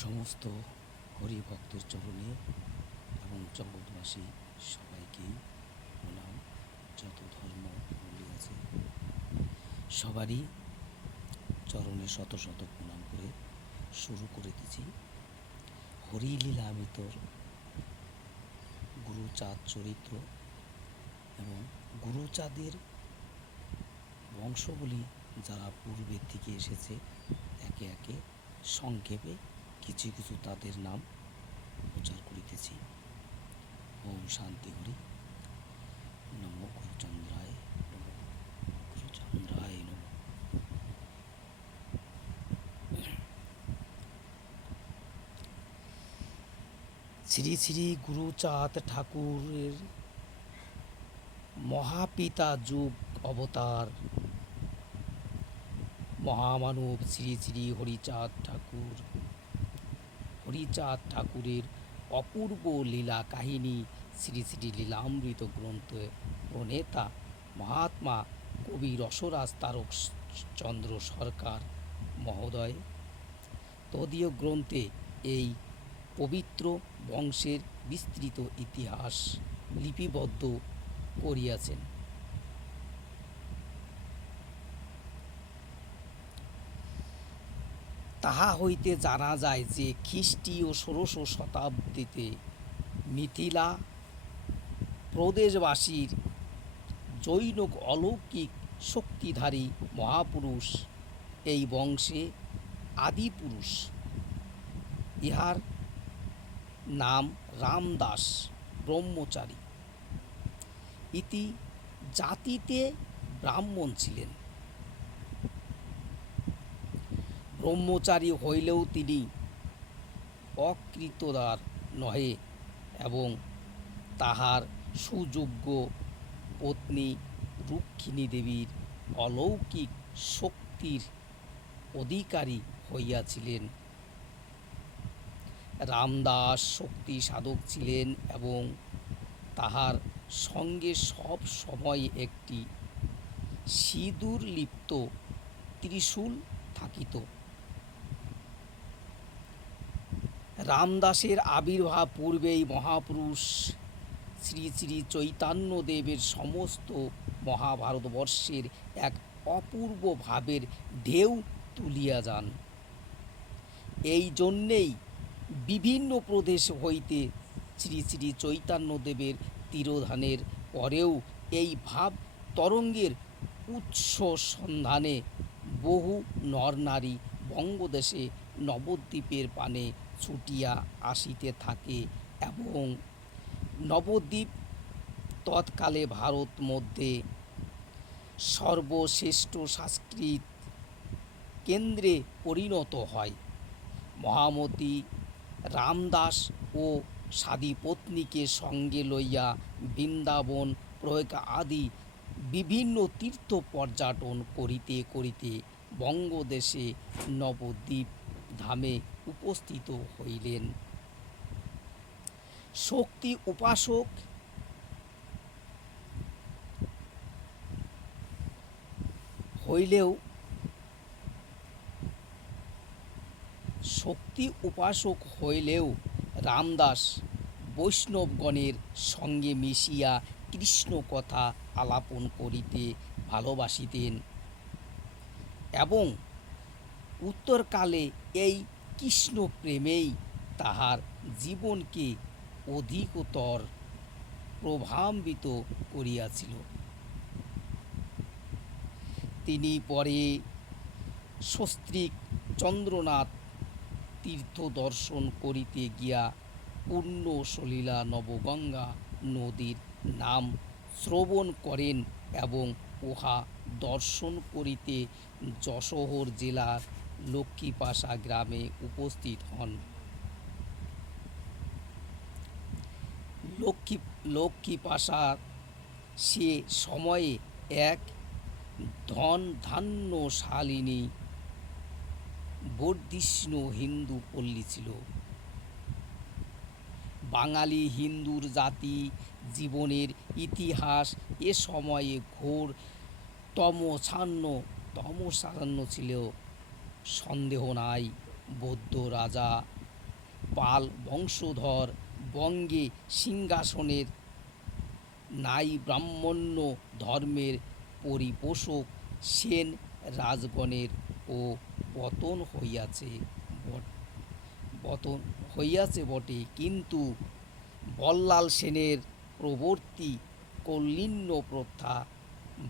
সমস্ত হরিভক্তের চরণে এবং জগৎবাসী সবাইকেই প্রণাম। যত ধর্ম মূল্য আছে সবারই চরণে শত শত প্রণাম করে শুরু করে দিচ্ছি হরিলীলামিতর গুরুচাঁদ চরিত্র এবং গুরুচাঁদের বংশগুলি যারা পূর্বের থেকে এসেছে একে একে সংক্ষেপে কিছু কিছু তাদের নাম প্রচার করিতেছি। ওম শান্তি হরি। নম গুরুচন্দ্রায় নম, গুরুচন্দ্রায় নম। শ্রী শ্রী গুরুচাঁদ ঠাকুরের মহাপিতা যুগ অবতার মহামানব শ্রী শ্রী হরিচাঁদ ঠাকুরের অপূর্ব লীলা কাহিনী শ্রী শ্রী লীলামৃত গ্রন্থ প্রণেতা মহাত্মা কবি রসরাজ তারক চন্দ্র সরকার মহোদয় তদীয় গ্রন্থে এই পবিত্র বংশের বিস্তৃত ইতিহাস লিপিবদ্ধ করিয়াছেন। তাহা হইতে জানা যায় যে খ্রিস্টীয় ১৬শ শতাব্দীতে মিথিলা প্রদেশবাসীর জৈন অলৌকিক শক্তিধারী মহাপুরুষ এই বংশে আদিপুরুষ। ইহার নাম রামদাস ব্রহ্মচারী। ইতি জাতিতে ব্রাহ্মণ ছিলেন। ব্রহ্মচারী হইলেও তিনি অকৃতদার নহে এবং তাহার সুযোগ্য পত্নী রুক্মিণী দেবীর অলৌকিক শক্তির অধিকারী হইয়াছিলেন। রামদাস শক্তি সাধক ছিলেন এবং তাহার সঙ্গে সব সময় একটি সিঁদুরলিপ্ত ত্রিশূল থাকিত। রামদাসের আবির্ভাব পূর্বেই মহাপুরুষ শ্রী শ্রী চৈতন্যদেবের সমস্ত মহাভারতবর্ষের এক অপূর্ব ভাবের ঢেউ তুলিয়া যান। এই জন্যেই বিভিন্ন প্রদেশ হইতে শ্রী শ্রী চৈতন্যদেবের তিরোধানের পরেও এই ভাব তরঙ্গের উৎস সন্ধানে বহু নরনারী বঙ্গদেশে নবদ্বীপের পানে ছুটিয়া আসিতে থাকে এবং নবদ্বীপ তৎকালে ভারত মধ্যে সর্বশ্রেষ্ঠ সংস্কৃত কেন্দ্রে পরিণত হয়। মহামতি রামদাস ও সাধী পত্নীকে সঙ্গে লইয়া বৃন্দাবন প্রয়াগ আদি বিভিন্ন তীর্থ পর্যটন করিতে করিতে বঙ্গদেশে নবদ্বীপ ধামে উপস্থিত হইলেন। শক্তি উপাসক হইলেও রামদাস বৈষ্ণবগণের সঙ্গে মিশিয়া কৃষ্ণ কথা আলাপন করিতে ভালোবাসিতেন এবং উত্তরকালে এই কৃষ্ণ প্রেমেই তাহার জীবনকে অধিকতর প্রভাবান্বিত করিয়াছিল। তিনি পরে সস্ত্রীক চন্দ্রনাথ তীর্থ দর্শন করিতে গিয়া পূর্ণ সলিলা নবগঙ্গা নদীর নাম শ্রবণ করেন এবং উহা দর্শন করিতে যশোহর জেলার লক্ষ্মীপাশা গ্রামে উপস্থিত হন। লক্ষ্মীপাশার সে সময়ে এক ধনধান্যশালিনী বর্ধিষ্ণু হিন্দু পল্লী ছিল। বাঙালি হিন্দুর জাতি জীবনের ইতিহাস এ সময়ে ঘোর তমসাচ্ছন্ন ছিল। সন্দেহ নাই বৌদ্ধ রাজা পাল বংশধর, বঙ্গে সিংহাসনের নাই ব্রাহ্মণ্য ধর্মের পরিপোষক সেন রাজগণের ও পতন হইয়াছে পতন হইয়াছে বটে, কিন্তু বল্লাল সেনের প্রবর্তী কৌলিন্য প্রথা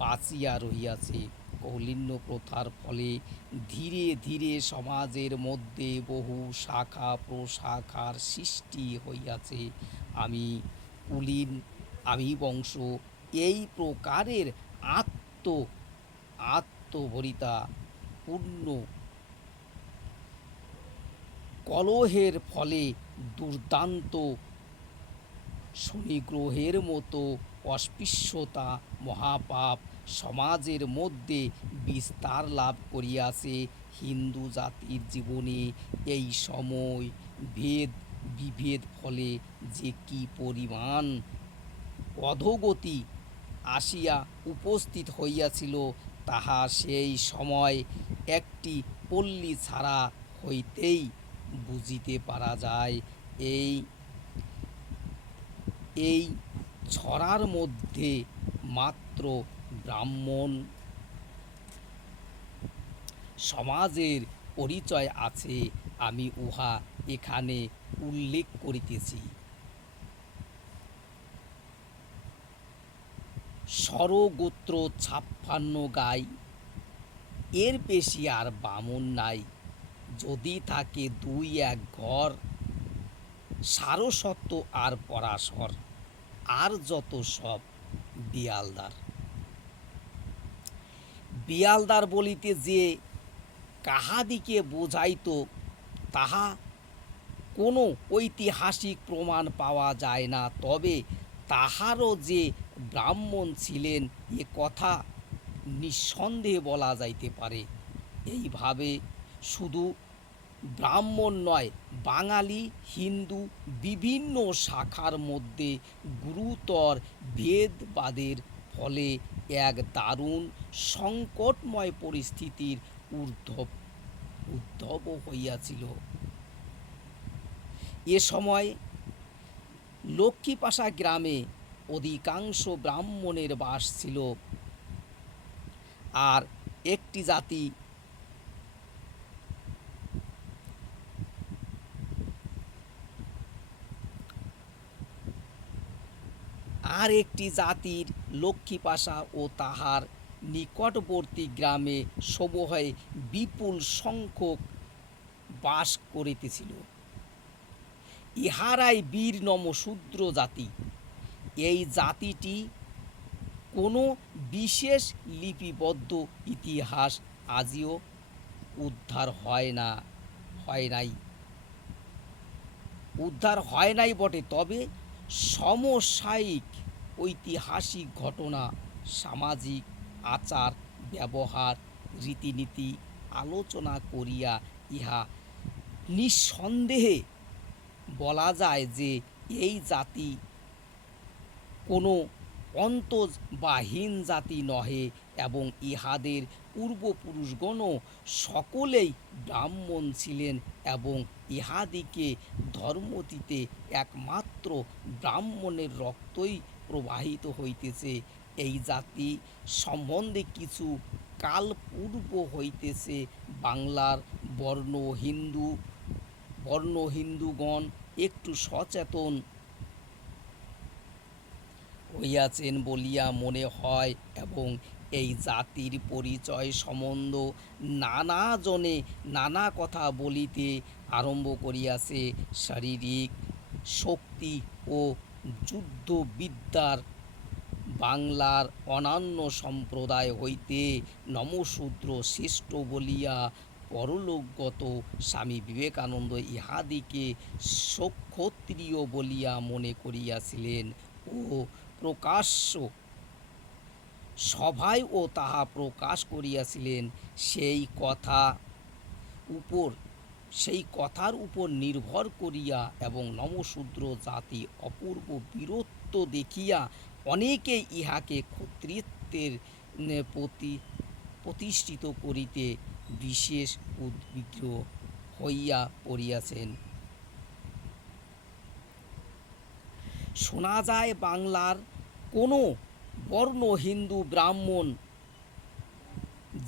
বাঁচিয়া রহিয়াছে। কৌলিন্য প্রথার ফলে ধীরে ধীরে সমাজের মধ্যে বহু শাখা প্রশাখার সৃষ্টি হইয়াছে। আমি কুলীন, আমি বংশ, এই প্রকারের আত্ম আত্মভরিতা পূর্ণ কলহের ফলে দুর্দান্ত শনিগ্রহের মতো অস্পৃশ্যতা মহাপাপ সমাজের মধ্যে বিস্তার লাভ করিয়াছে। হিন্দু জাতির জীবনে এই সময় ভেদ বিভেদ ফলে যে কি পরিমাণ অধোগতি আসিয়া উপস্থিত হইয়াছিল, তাহা সেই সময় একটি পল্লী ছাড়া হইতেই বুঝিতে পারা যায়। এই এই ছড়ার মধ্যে মাত্র ব্রাহ্মণ সমাজের পরিচয় আছে, আমি উহা এখানে উল্লেখ করিতেছি। স্বরগোত্র 56 গাই, এর বেশি আর বামুন নাই। যদি থাকে 2-1 ঘর, সারস্বত আর পরাশর, আর যত সব বিয়ালদার। বিয়ালদার বলিতে যে কাহাদিকে বোঝাইত, তাহা কোনো ঐতিহাসিক প্রমাণ পাওয়া যায় না। তবে তাহারও যে ব্রাহ্মণ ছিলেন এ কথা নিঃসন্দেহে বলা যাইতে পারে। এইভাবে শুধু ব্রাহ্মণ নয়, বাঙালি হিন্দু বিভিন্ন শাখার মধ্যে গুরুতর ভেদবাদের ফলে এক দারুণ সংকটময় পরিস্থিতির উদ্ভব হইয়াছিল। এ সময় লক্ষ্মীপাশা গ্রামে অধিকাংশ ব্রাহ্মণের বাস ছিল। আর একটি জাতি জাতির লক্ষ্মীপাশা ও তাহার নিকটবর্তী গ্রামে সমূহে বিপুল সংখ্যক বাস করিতেছিল। ইহারাই বীর নমশূদ্র জাতি। এই জাতিটি কোনো বিশেষ লিপিবদ্ধ ইতিহাস আজিও উদ্ধার হয় নাই বটে। তবে সমসাময়িক ঐতিহাসিক ঘটনা, সামাজিক আচার ব্যবহার, রীতিনীতি আলোচনা করিয়া ইহা নিঃসন্দেহে বলা যায় যে এই জাতি কোনো অন্তজ বা হীন জাতি নহে, এবং ইহাদের পূর্বপুরুষগণও সকলেই ব্রাহ্মণ ছিলেন, এবং ইহাদিকে ধর্ম দিতে একমাত্র ব্রাহ্মণের রক্তই প্রবাহিত হইতেছে। এই জাতি সম্বন্ধে কিছু কাল পূর্ব হইতেছে বাংলার বর্ণ হিন্দুগণ একটু সচেতন হইয়াছেন বলিয়া মনে হয়, এবং এই জাতির পরিচয় সম্বন্ধ নানা জনে নানা কথা বলিতে আরম্ভ করিয়াছে। শারীরিক শক্তি ও যুদ্ধবিদ্যার বাংলার অন্যান্য সম্প্রদায় হইতে নমশূদ্র শ্রেষ্ঠ বলিয়া পরলোকগত স্বামী বিবেকানন্দ ইহাদিকে সক্ষত্রিয় বলিয়া মনে করিয়াছিলেন ও প্রকাশ্য সভায়ও তাহা প্রকাশ করিয়াছিলেন। সেই কথার উপর নির্ভর করিয়া এবং নমশূদ্র জাতি অপূর্ব বীরত্ব দেখিয়া অনেকেই ইহাকে ক্ষত্রিয়ত্বের প্রতিষ্ঠিত করিতে বিশেষ উদ্বিগ্ন হইয়া পড়িয়াছেন। শোনা যায় বাংলার কোনো বর্ণ হিন্দু ব্রাহ্মণ,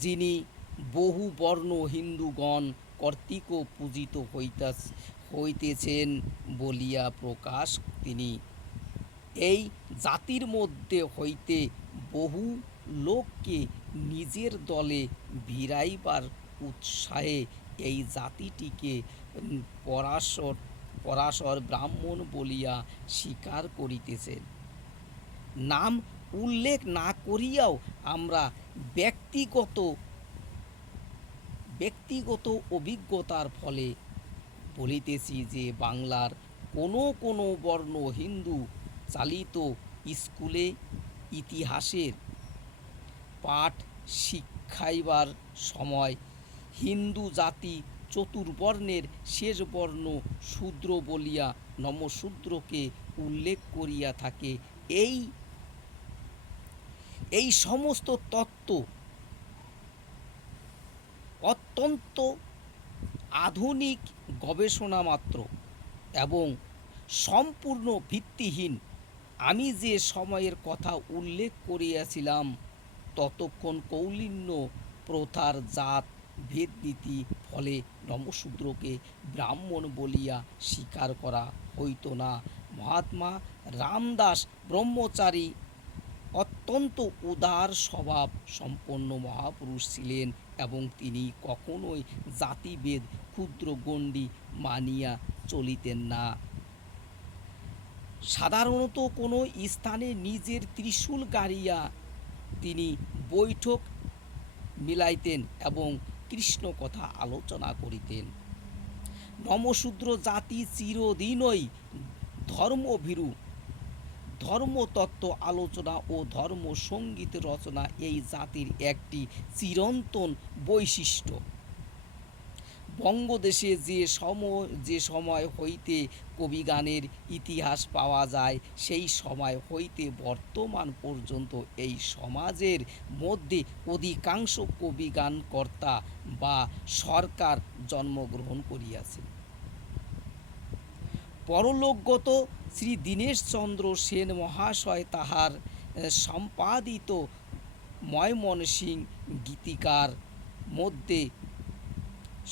যিনি বহু বর্ণ হিন্দুগণ কর্তৃক পূজিত হইতেছেন বলিয়া প্রকাশ। তিনি এই জাতির মধ্যে হইতে বহু লোককে নিজের দলে ভিড়াইবার উৎসাহে এই জাতিটিকে পরাশর পরাশর ব্রাহ্মণ বলিয়া স্বীকার করিতেছেন। নাম উল্লেখ না করিয়াও আমরা ব্যক্তিগত ব্যক্তিগত অভিজ্ঞতার ফলে বলিতেছি যে বাংলার কোনো কোনো বর্ণ হিন্দু চালিত স্কুলে ইতিহাসের পাঠ শিখাইবার সময় হিন্দু জাতি চতুর্বর্ণের শেষ বর্ণ শূদ্র বলিয়া নমশূদ্রকে উল্লেখ করিয়া থাকে। এই এই সমস্ত তত্ত্ব অত্যন্ত আধুনিক গবেষণা মাত্র এবং সম্পূর্ণ ভিত্তিহীন। আমি যে সময়ের কথা উল্লেখ করিয়াছিলাম ততক্ষণ কৌলিন্য প্রথার জাত ভেদনীতি ফলে নমশূদ্রকে ব্রাহ্মণ বলিয়া স্বীকার করা হইত না। মহাত্মা রামদাস ব্রহ্মচারী অত্যন্ত উদার স্বভাব সম্পন্ন মহাপুরুষ ছিলেন এবং তিনি কখনোই জাতিভেদ ক্ষুদ্র গণ্ডি মানিয়া চলিতেন না। সাধারণত কোনো স্থানে নিজের ত্রিশূল গাড়িয়া তিনি বৈঠক মিলাইতেন এবং কৃষ্ণ কথা আলোচনা করিতেন। নমশূদ্র জাতি চিরদিনই ধর্মভীরু। ধর্মতত্ত্ব আলোচনা ও ধর্ম সঙ্গীত রচনা এই জাতির একটি চিরন্তন বৈশিষ্ট্য। বঙ্গদেশে যে সময় হইতে কবিগানের ইতিহাস পাওয়া যায় সেই সময় হইতে বর্তমান পর্যন্ত এই সমাজের মধ্যে অধিকাংশ কবিগানকর্তা বা সরকার জন্মগ্রহণ করিয়াছে। পরলোকগত শ্রী দীনেশচন্দ্র সেন মহাশয় তাহার সম্পাদিত ময়মনসিংহ গীতিকার মধ্যে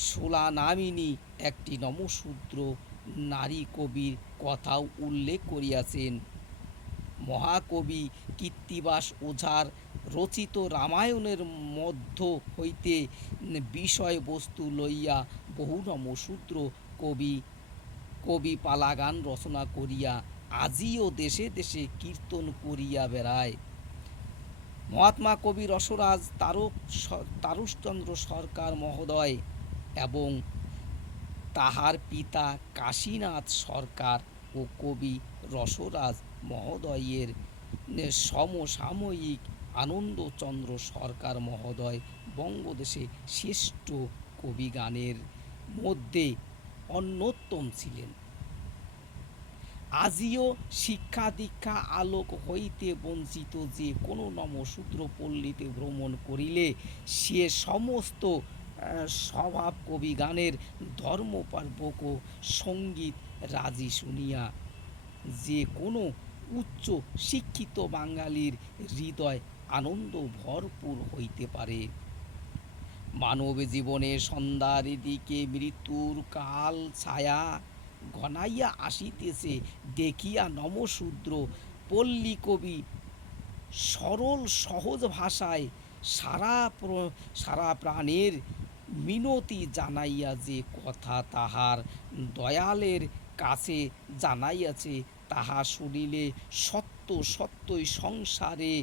সোলানামিনী একটি নমশূদ্র নারী কবির কথাও উল্লেখ করিয়াছেন। মহাকবি কৃত্তিবাস ওঝার রচিত রামায়ণের মধ্য হইতে বিষয়বস্তু লইয়া বহু নমশূদ্র কবি পালাগান রচনা করিয়া আজিও দেশে দেশে কীর্তন করিয়া বেড়ায়। মহাত্মা কবি রসরাজ তারুশচন্দ্র সরকার মহোদয় এবং তাহার পিতা কাশীনাথ সরকার ও কবি রসরাজ মহোদয়ের সমসাময়িক আনন্দচন্দ্র সরকার মহোদয় বঙ্গদেশে শ্রেষ্ঠ কবিগানের মধ্যে অন্যতম ছিলেন। আজিও শিক্ষা দীক্ষা আলোক হইতে বঞ্চিত যে কোনো নমশূদ্র পল্লীতে ভ্রমণ করিলে সে সমস্ত স্বভাব কবিগানের ধর্মপার্বক সঙ্গীত রাজি শুনিয়া যে কোনো উচ্চ শিক্ষিত বাঙালির হৃদয় আনন্দ ভরপুর হইতে পারে। মানব জীবনের সন্ধ্যার দিকে মৃত্যুর কাল ছায়া ঘনাইয়া আসিতেছে দেখিয়া নমশূদ্র পল্লী কবি সরল সহজ ভাষায় সারা প্রাণের মিনতি জানাইয়া যে কথা তাহার দয়ালের কাছে জানাইয়াছে তাহা শুনিলে সত্যই সংসারে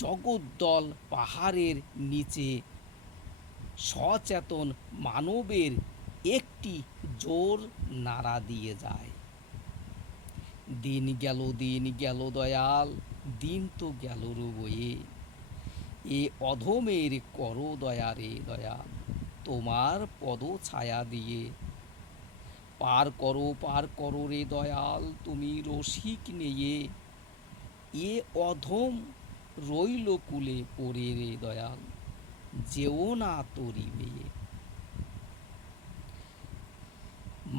জগদ্দল পাহাড়ের নিচে সচেতন মানবের একটি জোর নাড়া দিয়ে যায়। দিন গেল দয়াল, দিন তো গেল বয়ে, এ অধমের করো দয়া রে দয়াল, তোমার পদ ছায়া দিয়ে। পার করো রে দয়াল, তুমি রসিক নেয়ে, এ অধম রইল কুলে পড়ে রে দয়াল, যেও না তরি বেয়ে।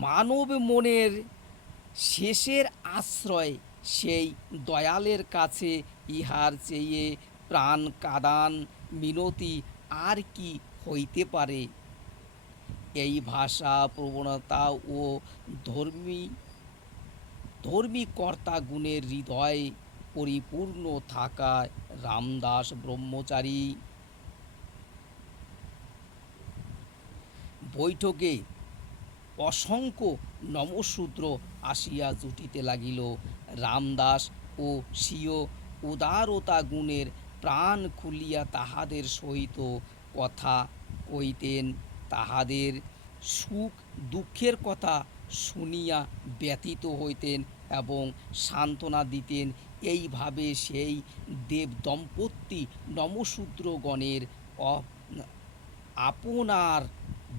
মানব মনের শেষের আশ্রয় সেই দয়ালের কাছে, ইহার চেয়ে প্রাণ কাদান মিনতি আর কি হইতে পারে। এই ভাষা প্রবণতা ও ধর্মী ধর্মী কর্তা গুণের হৃদয় পরিপূর্ণ থাকায় রামদাস ব্রহ্মচারী বৈঠকে অসংখ্য নমশূদ্র আসিয়া জুটিতে লাগিল। রামদাস ও স্বীয় উদারতা গুণের প্রাণ খুলিয়া তাহাদের সহিত কথা কইতেন, তাহাদের সুখ দুঃখের কথা শুনিয়া ব্যথিত হইতেন এবং সান্ত্বনা দিতেন। এইভাবে সেই দেব দম্পতি নমশূদ্রগণের আপনার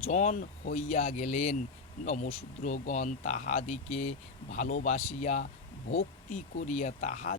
জন হইয়া গেলেন। নমশূদ্রগণ তাহাদিকে ভালোবাসিয়া ভক্তি করিয়া